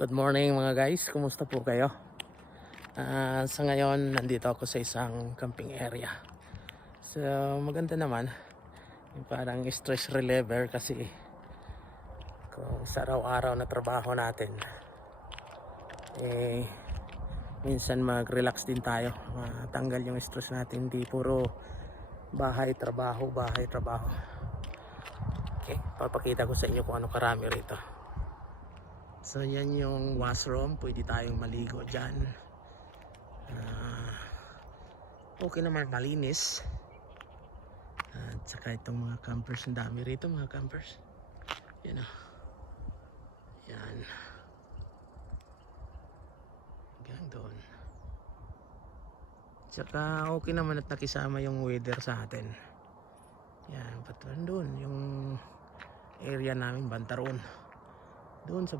Good morning mga guys, kumusta po kayo? Sa ngayon, nandito ako sa isang camping area. So, maganda naman. Yung parang stress reliever kasi kung sa araw-araw na trabaho natin, minsan mag-relax din tayo. Matanggal yung stress natin, hindi puro bahay, trabaho, bahay, trabaho. Okay, papakita ko sa inyo kung ano karami rito. So yan yung washroom, pwede tayong maligo dyan. Okay naman, malinis. At saka itong mga campers, ang dami rito mga campers. Yan o. Yan. Hanggang doon. Tsaka okay naman at nakisama yung weather sa atin. Yan, patuloy doon yung area namin, Bantaron. Doon sa